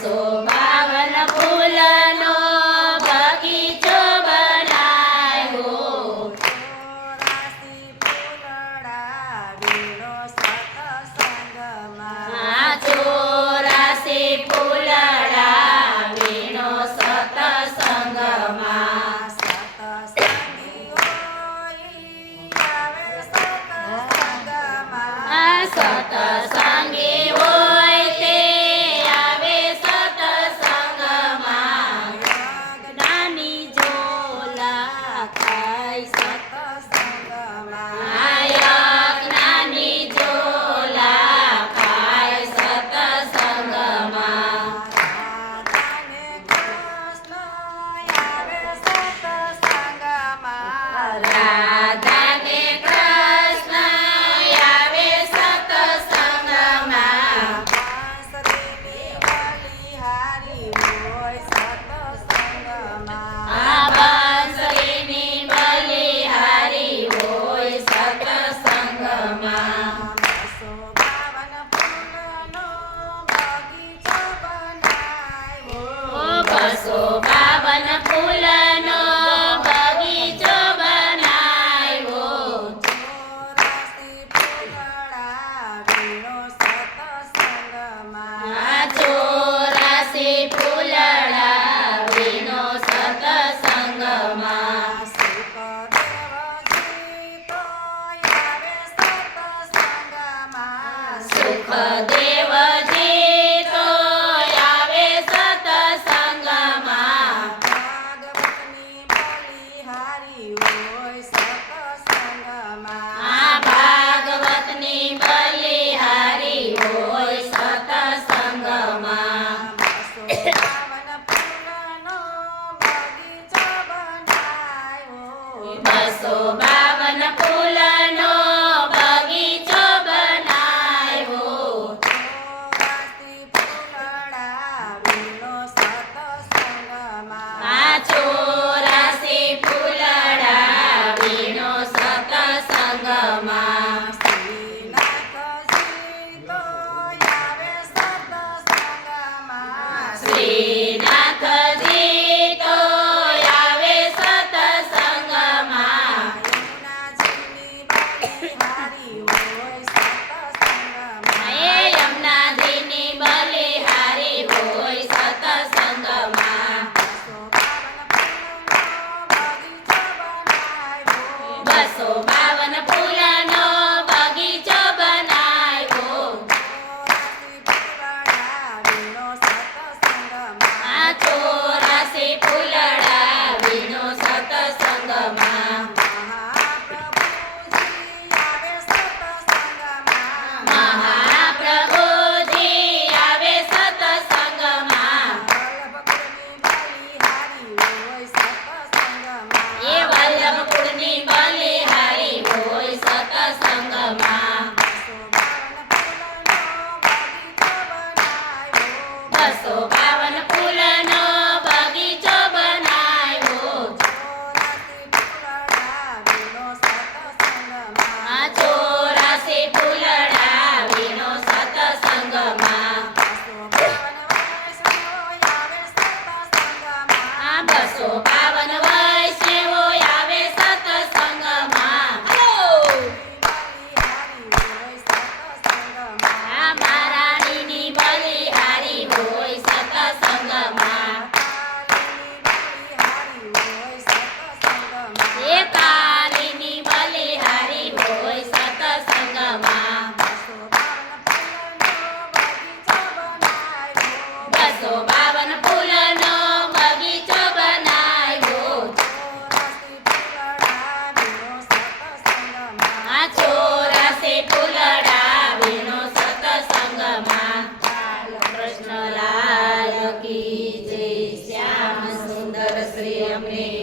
So. Yeah. Sou me.